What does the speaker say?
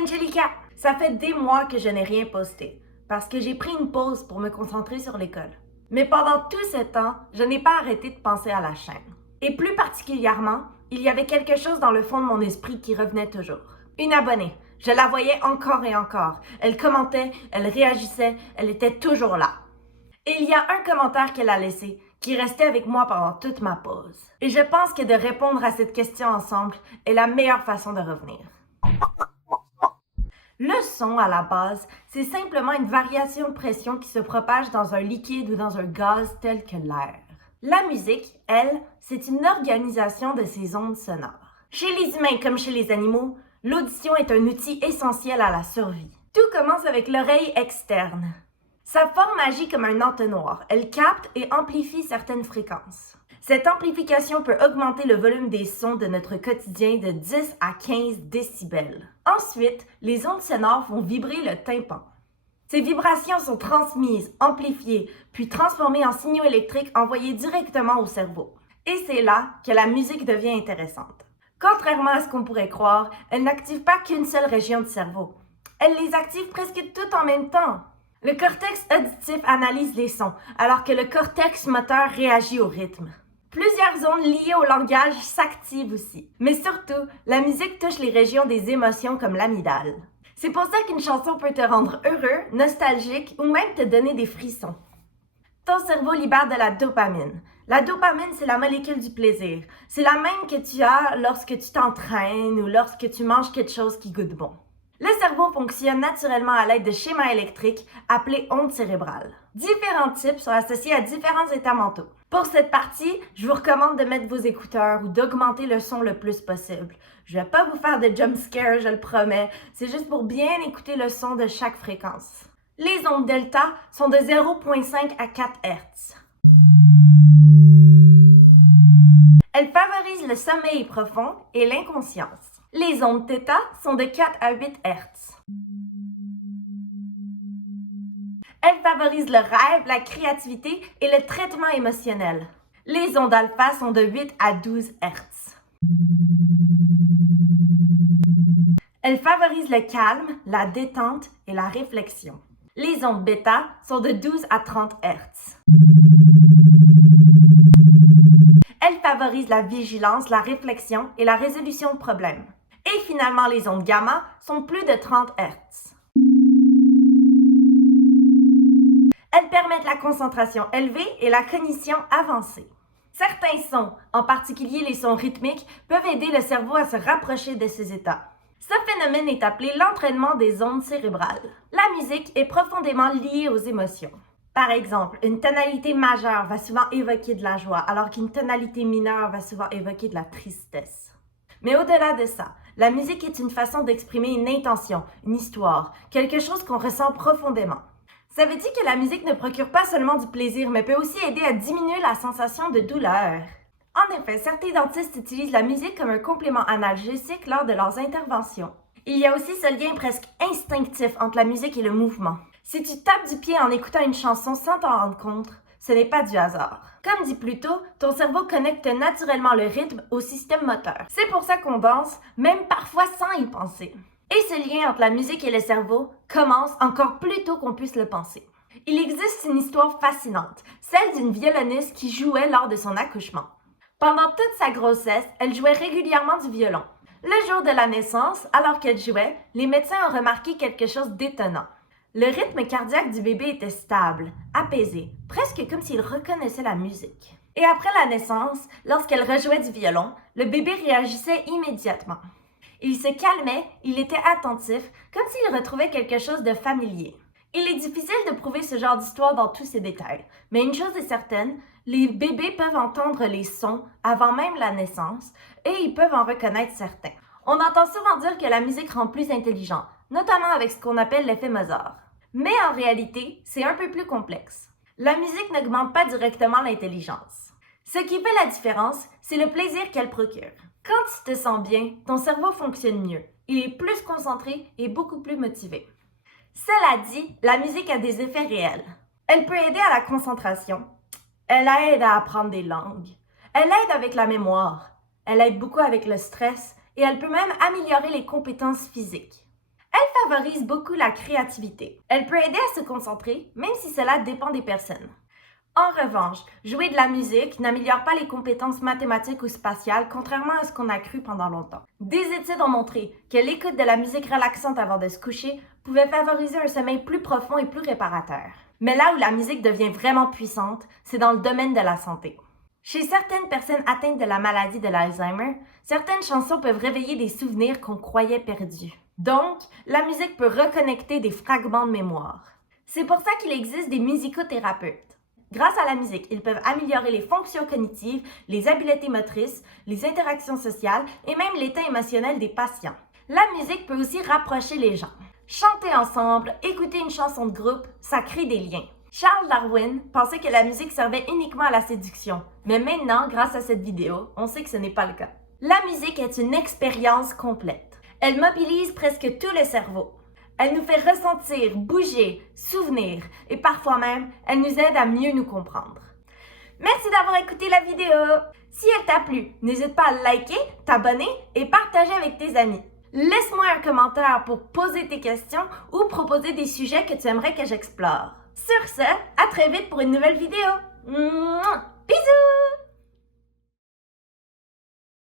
Angelica! Ça fait des mois que je n'ai rien posté, parce que j'ai pris une pause pour me concentrer sur l'école. Mais pendant tout ce temps, je n'ai pas arrêté de penser à la chaîne. Et plus particulièrement, il y avait quelque chose dans le fond de mon esprit qui revenait toujours. Une abonnée. Je la voyais encore et encore. Elle commentait, elle réagissait, elle était toujours là. Et il y a un commentaire qu'elle a laissé, qui restait avec moi pendant toute ma pause. Et je pense que de répondre à cette question ensemble est la meilleure façon de revenir. Le son, à la base, c'est simplement une variation de pression qui se propage dans un liquide ou dans un gaz tel que l'air. La musique, elle, c'est une organisation de ces ondes sonores. Chez les humains comme chez les animaux, l'audition est un outil essentiel à la survie. Tout commence avec l'oreille externe. Sa forme agit comme un entonnoir. Elle capte et amplifie certaines fréquences. Cette amplification peut augmenter le volume des sons de notre quotidien de 10 à 15 décibels. Ensuite, les ondes sonores vont vibrer le tympan. Ces vibrations sont transmises, amplifiées, puis transformées en signaux électriques envoyés directement au cerveau. Et c'est là que la musique devient intéressante. Contrairement à ce qu'on pourrait croire, elle n'active pas qu'une seule région du cerveau. Elle les active presque toutes en même temps. Le cortex auditif analyse les sons, alors que le cortex moteur réagit au rythme. Plusieurs zones liées au langage s'activent aussi. Mais surtout, la musique touche les régions des émotions comme l'amygdale. C'est pour ça qu'une chanson peut te rendre heureux, nostalgique ou même te donner des frissons. Ton cerveau libère de la dopamine. La dopamine, c'est la molécule du plaisir. C'est la même que tu as lorsque tu t'entraînes ou lorsque tu manges quelque chose qui goûte bon. Le cerveau fonctionne naturellement à l'aide de schémas électriques appelés ondes cérébrales. Différents types sont associés à différents états mentaux. Pour cette partie, je vous recommande de mettre vos écouteurs ou d'augmenter le son le plus possible. Je ne vais pas vous faire de jump scare, je le promets. C'est juste pour bien écouter le son de chaque fréquence. Les ondes delta sont de 0,5 à 4 Hz. Elles favorisent le sommeil profond et l'inconscience. Les ondes θ sont de 4 à 8 Hz. Elles favorisent le rêve, la créativité et le traitement émotionnel. Les ondes alpha sont de 8 à 12 Hz. Elles favorisent le calme, la détente et la réflexion. Les ondes bêta sont de 12 à 30 Hz. Elles favorisent la vigilance, la réflexion et la résolution de problèmes. Et finalement, les ondes gamma sont plus de 30 Hz. Elles permettent la concentration élevée et la cognition avancée. Certains sons, en particulier les sons rythmiques, peuvent aider le cerveau à se rapprocher de ces états. Ce phénomène est appelé l'entraînement des ondes cérébrales. La musique est profondément liée aux émotions. Par exemple, une tonalité majeure va souvent évoquer de la joie, alors qu'une tonalité mineure va souvent évoquer de la tristesse. Mais au-delà de ça, la musique est une façon d'exprimer une intention, une histoire, quelque chose qu'on ressent profondément. Ça veut dire que la musique ne procure pas seulement du plaisir, mais peut aussi aider à diminuer la sensation de douleur. En effet, certains dentistes utilisent la musique comme un complément analgésique lors de leurs interventions. Il y a aussi ce lien presque instinctif entre la musique et le mouvement. Si tu tapes du pied en écoutant une chanson sans t'en rendre compte, ce n'est pas du hasard. Comme dit plus tôt, ton cerveau connecte naturellement le rythme au système moteur. C'est pour ça qu'on danse, même parfois sans y penser. Et ce lien entre la musique et le cerveau commence encore plus tôt qu'on puisse le penser. Il existe une histoire fascinante, celle d'une violoniste qui jouait lors de son accouchement. Pendant toute sa grossesse, elle jouait régulièrement du violon. Le jour de la naissance, alors qu'elle jouait, les médecins ont remarqué quelque chose d'étonnant. Le rythme cardiaque du bébé était stable, apaisé, presque comme s'il reconnaissait la musique. Et après la naissance, lorsqu'elle rejouait du violon, le bébé réagissait immédiatement. Il se calmait, il était attentif, comme s'il retrouvait quelque chose de familier. Il est difficile de prouver ce genre d'histoire dans tous ses détails, mais une chose est certaine, les bébés peuvent entendre les sons avant même la naissance et ils peuvent en reconnaître certains. On entend souvent dire que la musique rend plus intelligent, notamment avec ce qu'on appelle l'effet Mozart. Mais en réalité, c'est un peu plus complexe. La musique n'augmente pas directement l'intelligence. Ce qui fait la différence, c'est le plaisir qu'elle procure. Quand tu te sens bien, ton cerveau fonctionne mieux. Il est plus concentré et beaucoup plus motivé. Cela dit, la musique a des effets réels. Elle peut aider à la concentration. Elle aide à apprendre des langues. Elle aide avec la mémoire. Elle aide beaucoup avec le stress et elle peut même améliorer les compétences physiques. favorise beaucoup la créativité. Elle peut aider à se concentrer, même si cela dépend des personnes. En revanche, jouer de la musique n'améliore pas les compétences mathématiques ou spatiales, contrairement à ce qu'on a cru pendant longtemps. Des études ont montré que l'écoute de la musique relaxante avant de se coucher pouvait favoriser un sommeil plus profond et plus réparateur. Mais là où la musique devient vraiment puissante, c'est dans le domaine de la santé. Chez certaines personnes atteintes de la maladie de l'Alzheimer, certaines chansons peuvent réveiller des souvenirs qu'on croyait perdus. Donc, la musique peut reconnecter des fragments de mémoire. C'est pour ça qu'il existe des musicothérapeutes. Grâce à la musique, ils peuvent améliorer les fonctions cognitives, les habiletés motrices, les interactions sociales et même l'état émotionnel des patients. La musique peut aussi rapprocher les gens. Chanter ensemble, écouter une chanson de groupe, ça crée des liens. Charles Darwin pensait que la musique servait uniquement à la séduction, mais maintenant, grâce à cette vidéo, on sait que ce n'est pas le cas. La musique est une expérience complète. Elle mobilise presque tout le cerveau. Elle nous fait ressentir, bouger, souvenir et parfois même, elle nous aide à mieux nous comprendre. Merci d'avoir écouté la vidéo. Si elle t'a plu, n'hésite pas à liker, t'abonner et partager avec tes amis. Laisse-moi un commentaire pour poser tes questions ou proposer des sujets que tu aimerais que j'explore. Sur ce, à très vite pour une nouvelle vidéo. Bisous!